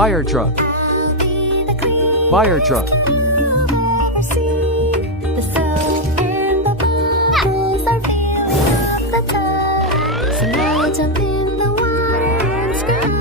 Fire truck. Fire truck. The soap and the bubbles are filling up the tub. So now jump in the water and scream.